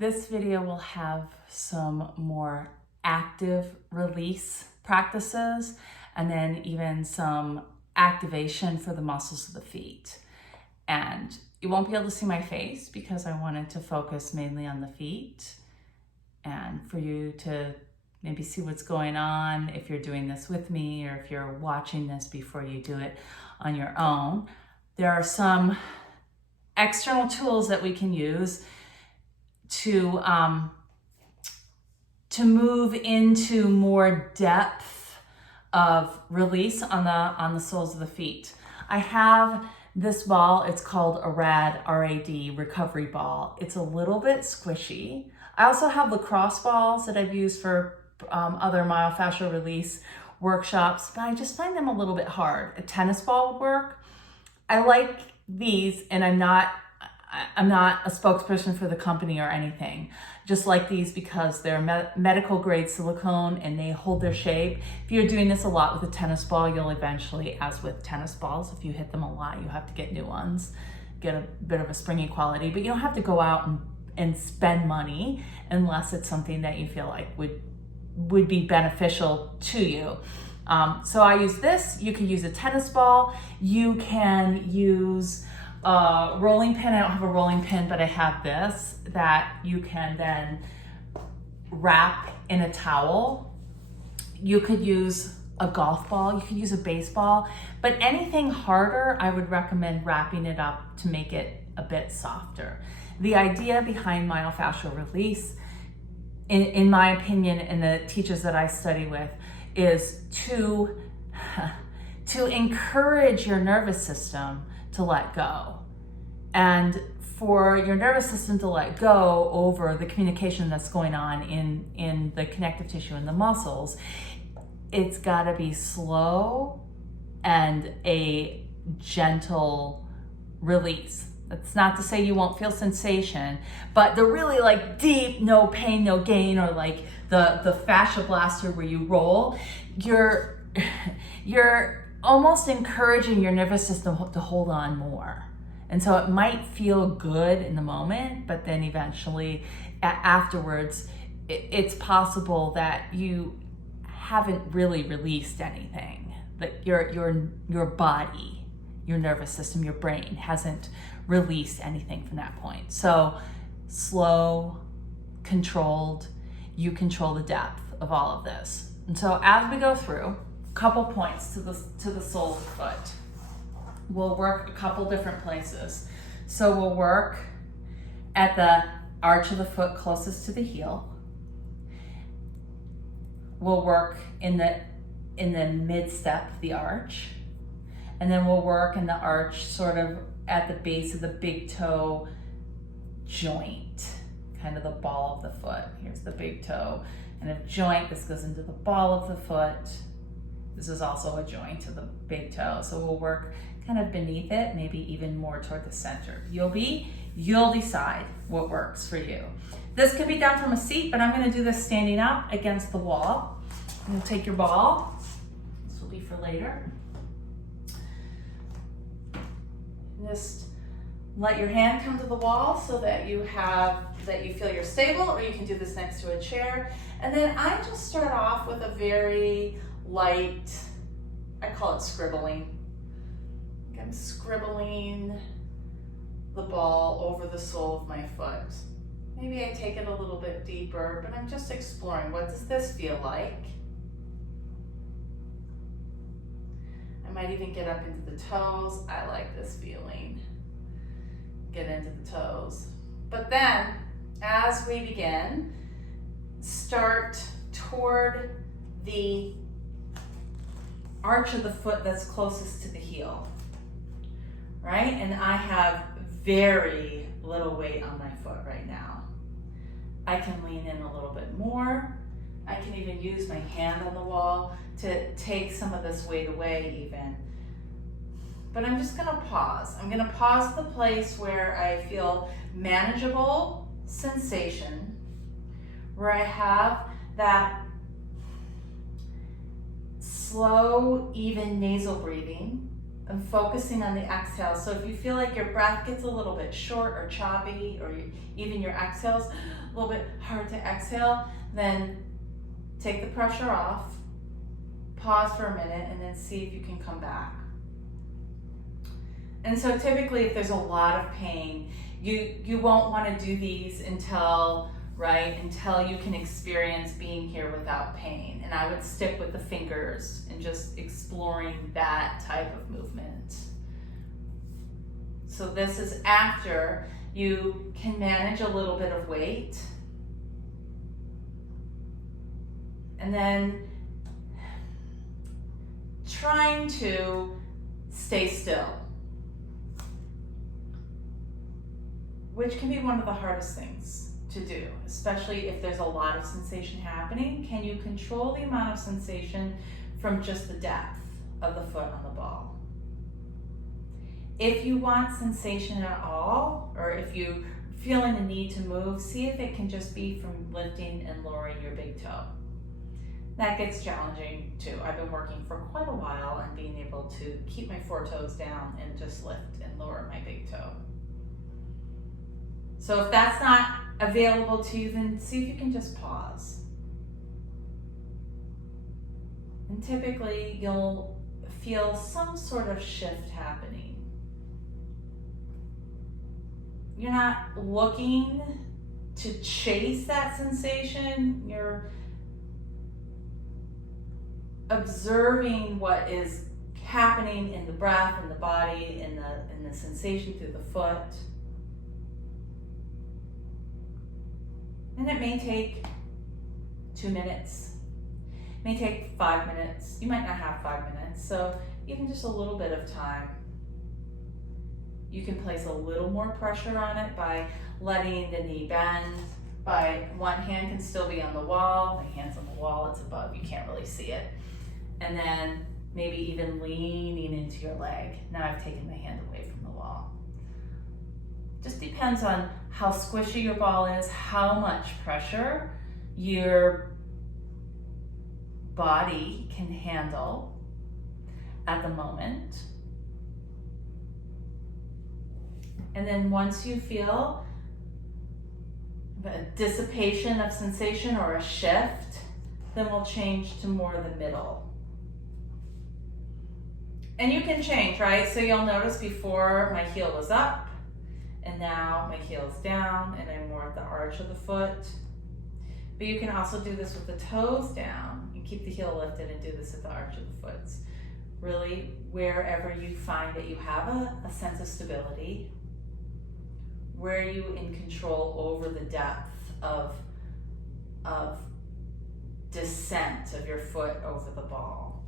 This video will have some more active release practices and then even some activation for the muscles of the feet. And you won't be able to see my face because I wanted to focus mainly on the feet and for you to maybe see what's going on if you're doing this with me or if you're watching this before you do it on your own. There are some external tools that we can use to move into more depth of release on the soles of the feet. I have this ball. It's called a RAD, R-A-D, recovery ball. It's a little bit squishy. I also have lacrosse balls that I've used for other myofascial release workshops, but I just find them a little bit hard. A tennis ball would work. I like these, and I'm not a spokesperson for the company or anything. Just like these because they're medical grade silicone and they hold their shape. If you're doing this a lot with a tennis ball, you'll eventually, as with tennis balls, if you hit them a lot, you have to get new ones, get a bit of a springy quality, but you don't have to go out and spend money unless it's something that you feel like would be beneficial to you. So I use this. You can use a tennis ball. You can use a rolling pin. I don't have a rolling pin, but I have this that you can then wrap in a towel. You could use a golf ball. You could use a baseball, but anything harder, I would recommend wrapping it up to make it a bit softer. The idea behind myofascial release, in my opinion, and the teachers that I study with, is to encourage your nervous system to let go. And for your nervous system to let go over the communication that's going on in the connective tissue and the muscles, it's gotta be slow and a gentle release. That's not to say you won't feel sensation, but the really like deep, no pain, no gain, or like the fascia blaster where you roll, you're almost encouraging your nervous system to hold on more. And so it might feel good in the moment, but then eventually afterwards, it's possible that you haven't really released anything, that your body, your nervous system, your brain hasn't released anything from that point. So slow, controlled, you control the depth of all of this. And so as we go through, a couple points to the sole of the foot. We'll work a couple different places. So we'll work at the arch of the foot closest to the heel. We'll work in the mid-step of the arch. And then we'll work in the arch sort of at the base of the big toe joint, kind of the ball of the foot. Here's the big toe. And a joint, this goes into the ball of the foot. This is also a joint to the big toe. So we'll work kind of beneath it, maybe even more toward the center. You'll decide what works for you. This can be done from a seat, but I'm gonna do this standing up against the wall. You'll take your ball. This will be for later. Just let your hand come to the wall so that you feel you're stable, or you can do this next to a chair. And then I just start off with a very light, I call it scribbling. I'm scribbling the ball over the sole of my foot. Maybe I take it a little bit deeper, but I'm just exploring. What does this feel like? I might even get up into the toes. I like this feeling. Get into the toes. But then, as we begin, start toward the arch of the foot that's closest to the heel, right? And I have very little weight on my foot right now. I can lean in a little bit more. I can even use my hand on the wall to take some of this weight away even. But I'm just gonna pause. I'm gonna pause the place where I feel manageable sensation, where I have that slow, even nasal breathing I'm focusing on the exhale. So if you feel like your breath gets a little bit short or choppy, or even your exhale's a little bit hard to exhale, then take the pressure off, pause for a minute, and then see if you can come back. And so typically if there's a lot of pain, you won't want to do these until you can experience being here without pain. And I would stick with the fingers and just exploring that type of movement. So this is after you can manage a little bit of weight. And then trying to stay still, which can be one of the hardest things to do, especially if there's a lot of sensation happening. Can you control the amount of sensation from just the depth of the foot on the ball? If you want sensation at all, or if you're feeling the need to move, see if it can just be from lifting and lowering your big toe. That gets challenging too. I've been working for quite a while on being able to keep my 4 toes down and just lift and lower my big toe. So if that's not available to you, then see if you can just pause. And typically you'll feel some sort of shift happening. You're not looking to chase that sensation. You're observing what is happening in the breath, in the body, in the sensation through the foot. And it may take 2 minutes, it may take 5 minutes. You might not have 5 minutes, so even just a little bit of time. You can place a little more pressure on it by letting the knee bend. By one hand can still be on the wall. My hand's on the wall, it's above, you can't really see it. And then maybe even leaning into your leg. Now I've taken my hand away from the wall. Just depends on how squishy your ball is, how much pressure your body can handle at the moment. And then once you feel a dissipation of sensation or a shift, then we'll change to more the middle. And you can change, right? So you'll notice before my heel was up, and now my heel is down, and I'm more at the arch of the foot. But you can also do this with the toes down. You keep the heel lifted and do this at the arch of the foot. Really, wherever you find that you have a sense of stability, where you in control over the depth of descent of your foot over the ball.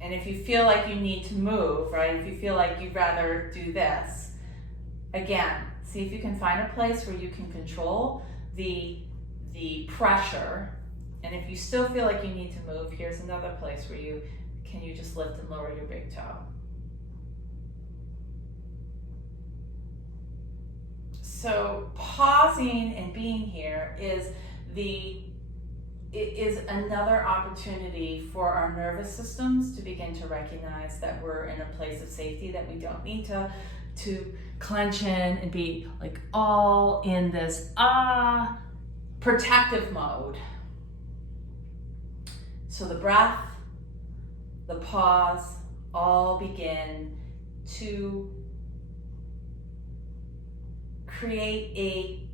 And if you feel like you need to move, right, if you feel like you'd rather do this, again, see if you can find a place where you can control the pressure. And if you still feel like you need to move, here's another place where you just lift and lower your big toe. So pausing and being here is another opportunity for our nervous systems to begin to recognize that we're in a place of safety, that we don't need to clench in and be like all in this protective mode. So the breath, the pause, all begin to create a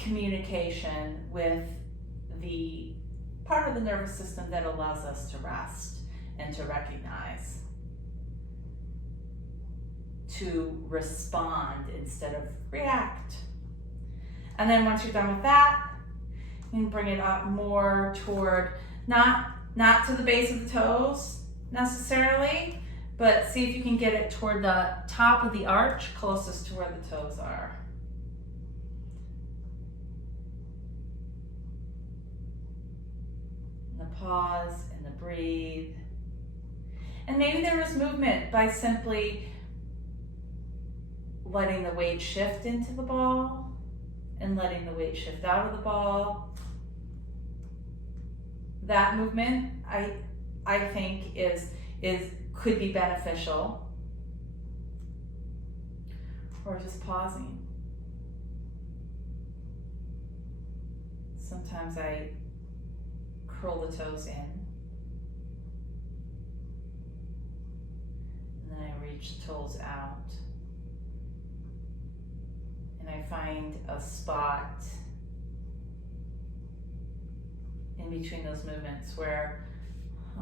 communication with the part of the nervous system that allows us to rest and to recognize, to respond instead of react. And then once you're done with that, you can bring it up more toward, not to the base of the toes necessarily, but see if you can get it toward the top of the arch, closest to where the toes are. And the pause and the breathe. And maybe there was movement by simply letting the weight shift into the ball and letting the weight shift out of the ball. that movement I think could be beneficial. Or just pausing. Sometimes I curl the toes in. And then I reach the toes out. And I find a spot in between those movements where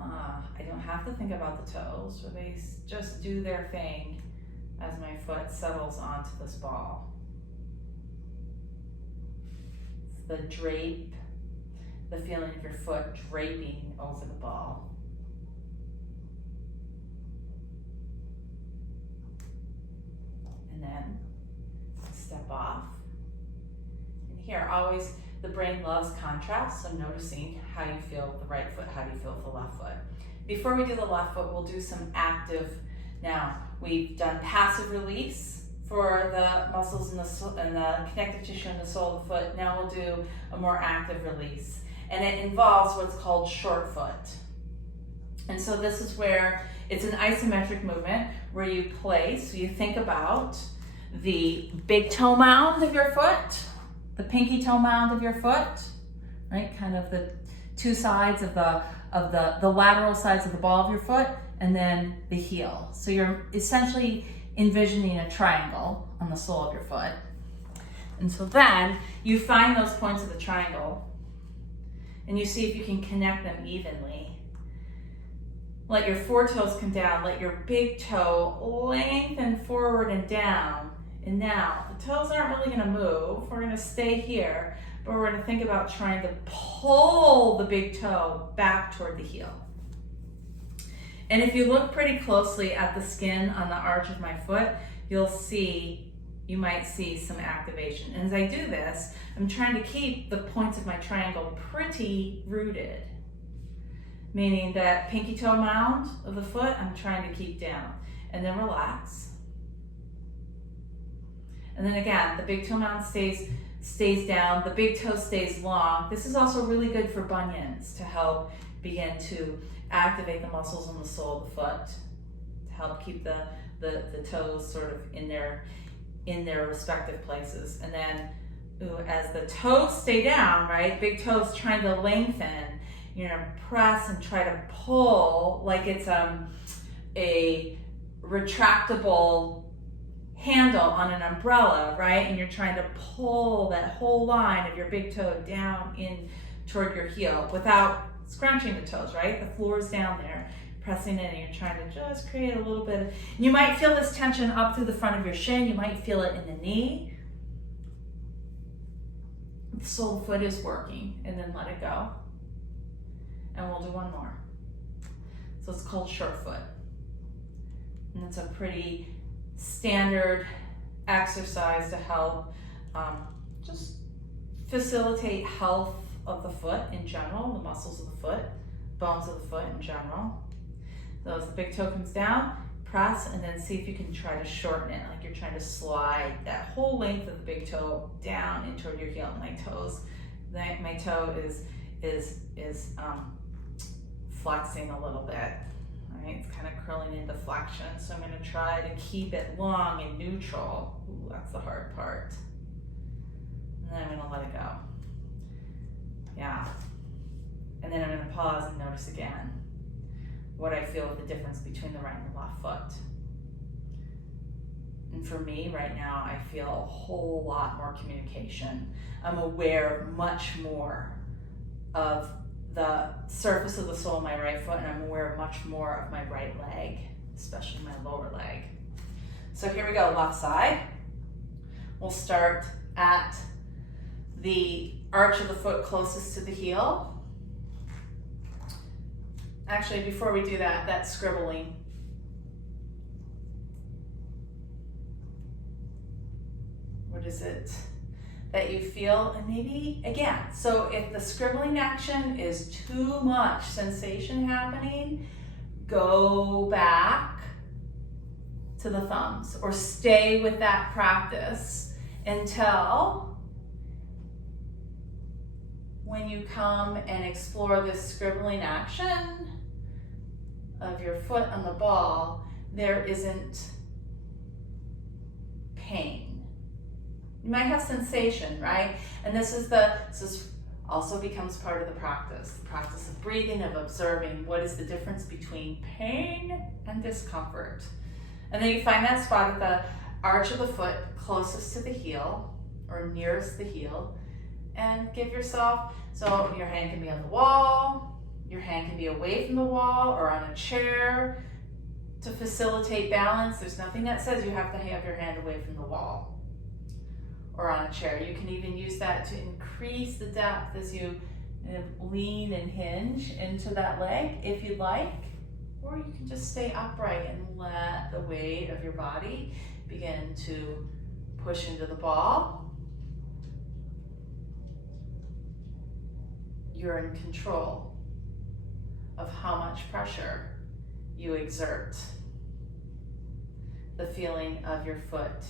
I don't have to think about the toes, where they just do their thing as my foot settles onto this ball. It's the drape, the feeling of your foot draping over the ball. And then step off. And here, always, the brain loves contrast, so noticing how you feel with the right foot, how do you feel with the left foot. Before we do the left foot, we'll do some active. Now, we've done passive release for the muscles and the connective tissue in the sole of the foot. Now we'll do a more active release. And it involves what's called short foot. And so this is where it's an isometric movement where you place, so you think about the big toe mound of your foot, the pinky toe mound of your foot, right? Kind of the two sides of the lateral sides of the ball of your foot, and then the heel. So you're essentially envisioning a triangle on the sole of your foot. And so then you find those points of the triangle and you see if you can connect them evenly. Let your foretoes come down, let your big toe lengthen forward and down. And now, the toes aren't really gonna move. We're gonna stay here, but we're gonna think about trying to pull the big toe back toward the heel. And if you look pretty closely at the skin on the arch of my foot, you might see some activation. And as I do this, I'm trying to keep the points of my triangle pretty rooted, meaning that pinky toe mound of the foot, I'm trying to keep down. And then relax. And then again, the big toe mound stays down, the big toe stays long. This is also really good for bunions to help begin to activate the muscles in the sole of the foot, to help keep the toes sort of in their respective places. And then as the toes stay down, right, big toes trying to lengthen, you're gonna press and try to pull like it's a retractable handle on an umbrella, right? And you're trying to pull that whole line of your big toe down in toward your heel without scrunching the toes, right? The floor is down there, pressing in, and you're trying to just create a little bit of, you might feel this tension up through the front of your shin, you might feel it in the knee. The sole of the foot is working, and then let it go. And we'll do one more. So it's called short foot. And it's a pretty standard exercise to help just facilitate health of the foot in general, the muscles of the foot, bones of the foot in general. So as the big toe comes down, press, and then see if you can try to shorten it, like you're trying to slide that whole length of the big toe down in toward your heel. My toe is flexing a little bit. Right? It's kind of curling into flexion, so I'm going to try to keep it long and neutral. Ooh, that's the hard part. And then I'm going to let it go. Yeah. And then I'm going to pause and notice again what I feel with the difference between the right and the left foot. And for me right now, I feel a whole lot more communication. I'm aware much more of the surface of the sole of my right foot, and I'm aware much more of my right leg, especially my lower leg. So here we go, left side. We'll start at the arch of the foot closest to the heel. Actually, before we do that, that's scribbling. What is it that you feel? And maybe, again, so if the scribbling action is too much sensation happening, go back to the thumbs or stay with that practice until when you come and explore this scribbling action of your foot on the ball, there isn't pain. You might have sensation, right? And this also becomes part of the practice of breathing, of observing what is the difference between pain and discomfort. And then you find that spot at the arch of the foot closest to the heel or nearest the heel, and give yourself, so your hand can be on the wall, your hand can be away from the wall or on a chair to facilitate balance. There's nothing that says you have to have your hand away from the wall or on a chair. You can even use that to increase the depth as you lean and hinge into that leg if you'd like, or you can just stay upright and let the weight of your body begin to push into the ball. You're in control of how much pressure you exert. The feeling of your foot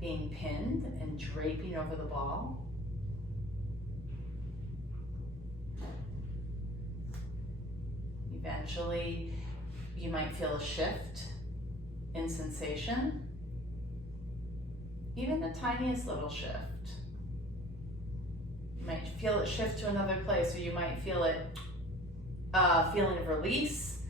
being pinned and draping over the ball. Eventually, you might feel a shift in sensation, even the tiniest little shift. You might feel it shift to another place, or you might feel it, feeling of release.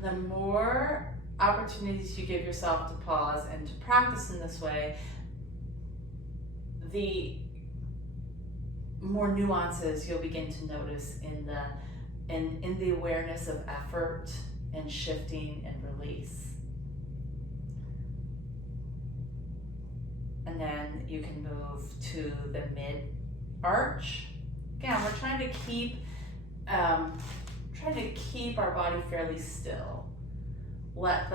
The more opportunities you give yourself to pause and to practice in this way, the more nuances you'll begin to notice in the awareness of effort and shifting and release. And then you can move to the mid arch. Again, we're trying to keep our body fairly still. Let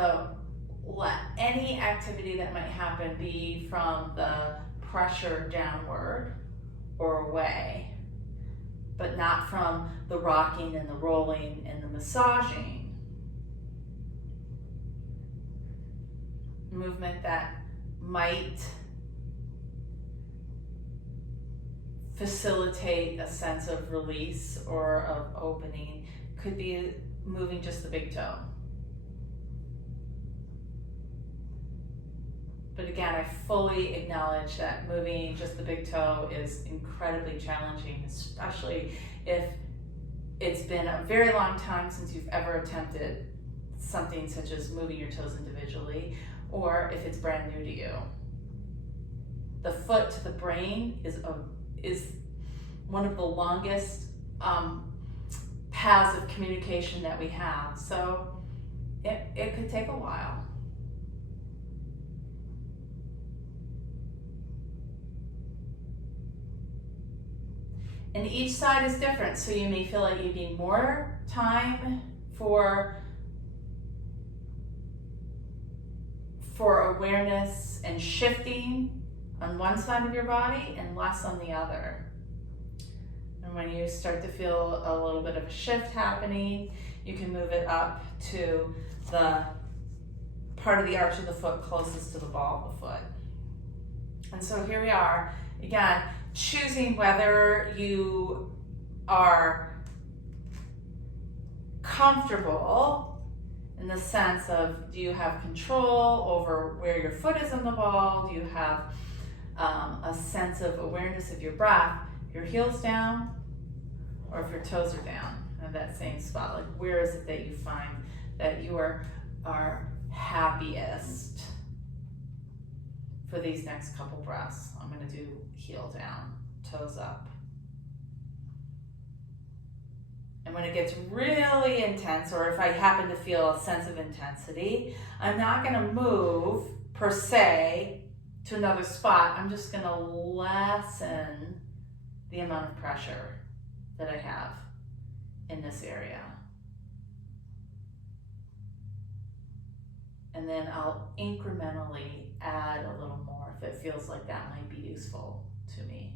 any activity that might happen be from the pressure downward or away, but not from the rocking and the rolling and the massaging. Movement that might facilitate a sense of release or of opening could be moving just the big toe. But again, I fully acknowledge that moving just the big toe is incredibly challenging, especially if it's been a very long time since you've ever attempted something such as moving your toes individually, or if it's brand new to you. The foot to the brain is one of the longest paths of communication that we have, so it could take a while. And each side is different, so you may feel like you need more time for awareness and shifting on one side of your body and less on the other. And when you start to feel a little bit of a shift happening, you can move it up to the part of the arch of the foot closest to the ball of the foot. And so here we are, again, choosing whether you are comfortable in the sense of, do you have control over where your foot is on the ball? Do you have a sense of awareness of your breath, your heels down, or if your toes are down at that same spot? Like, where is it that you find that you are happiest for these next couple breaths? I'm going to do heel down, toes up. And when it gets really intense, or if I happen to feel a sense of intensity, I'm not going to move per se to another spot. I'm just going to lessen the amount of pressure that I have in this area. And then I'll incrementally add a little more if it feels like that might be useful to me.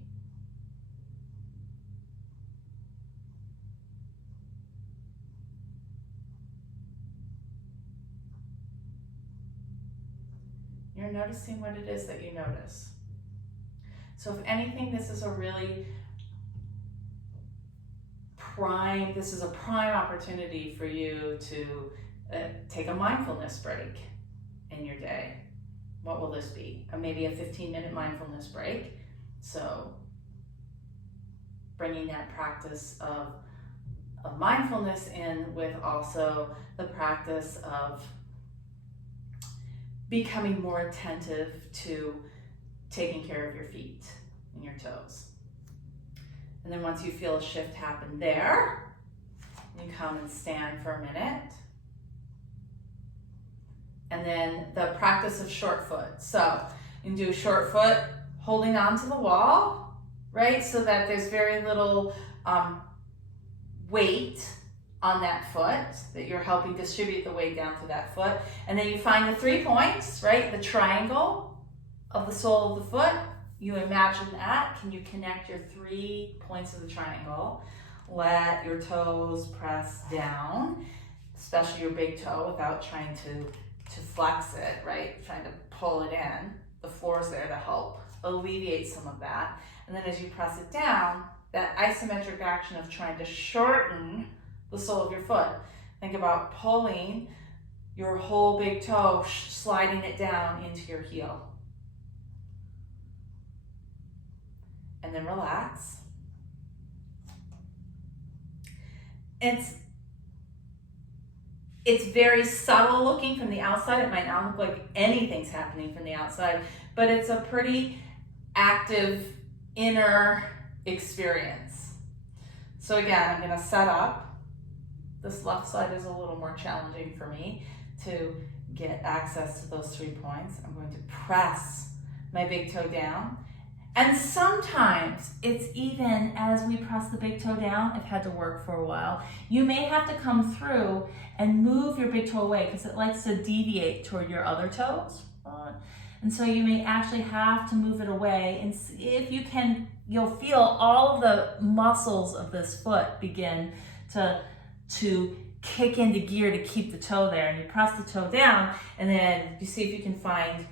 You're noticing what it is that you notice. So if anything, this is a really prime opportunity for you to take a mindfulness break in your day. What will this be? Maybe a 15-minute mindfulness break. So bringing that practice of mindfulness in with also the practice of becoming more attentive to taking care of your feet and your toes. And then once you feel a shift happen there, you come and stand for a minute. And then the practice of short foot. So you can do short foot holding onto the wall, right? So that there's very little weight on that foot, that you're helping distribute the weight down to that foot. And then you find the 3 points, right? The triangle of the sole of the foot. You imagine that. Can you connect your 3 points of the triangle? Let your toes press down, especially your big toe, without trying to flex it, right? Trying to pull it in. The floor's there to help alleviate some of that. And then as you press it down, that isometric action of trying to shorten the sole of your foot. Think about pulling your whole big toe, sliding it down into your heel. And then relax. It's very subtle looking from the outside. It might not look like anything's happening from the outside, but it's a pretty active inner experience. So again, I'm going to set up. This left side is a little more challenging for me to get access to those 3 points. I'm going to press my big toe down. And sometimes it's even as we press the big toe down, I've had to work for a while, you may have to come through and move your big toe away because it likes to deviate toward your other toes. And so you may actually have to move it away. And if you can, you'll feel all of the muscles of this foot begin to kick into gear to keep the toe there. And you press the toe down, and then you see if you can find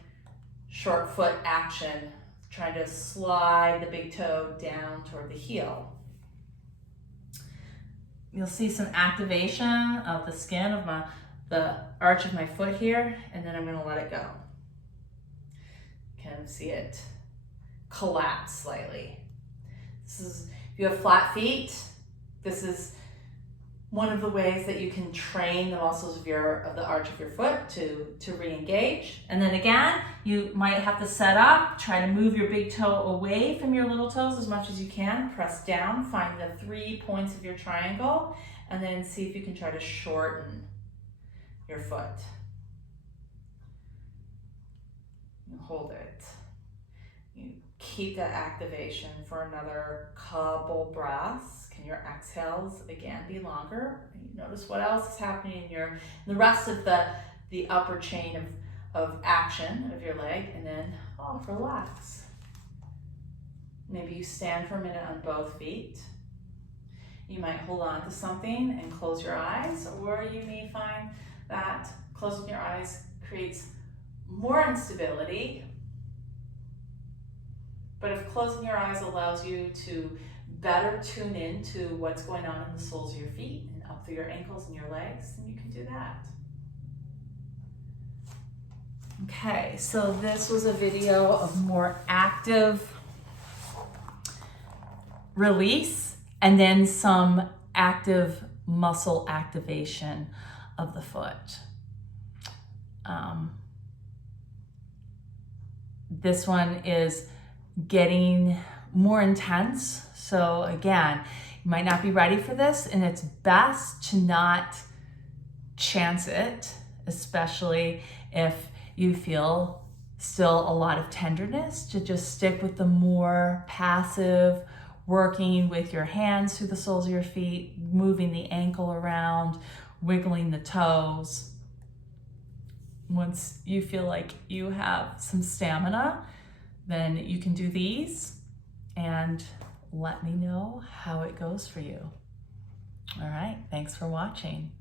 short foot action, trying to slide the big toe down toward the heel. You'll see some activation of the skin of the arch of my foot here, and then I'm going to let it go. Kind of see it collapse slightly. This is, if you have flat feet, this is one of the ways that you can train the muscles of the arch of your foot to re-engage. And then again, you might have to set up, try to move your big toe away from your little toes as much as you can. Press down, find the 3 points of your triangle, and then see if you can try to shorten your foot. And hold it. You keep that activation for another couple breaths. Can your exhales again be longer? Notice what else is happening in the rest of the upper chain of action of your leg, and then relax. Maybe you stand for a minute on both feet. You might hold on to something and close your eyes, or you may find that closing your eyes creates more instability. But if closing your eyes allows you to better tune in to what's going on in the soles of your feet and up through your ankles and your legs, then you can do that. Okay, so this was a video of more active release and then some active muscle activation of the foot. This one is getting more intense. So again, you might not be ready for this, and it's best to not chance it, especially if you feel still a lot of tenderness, to just stick with the more passive, working with your hands through the soles of your feet, moving the ankle around, wiggling the toes. Once you feel like you have some stamina, then you can do these and let me know how it goes for you. All right, thanks for watching.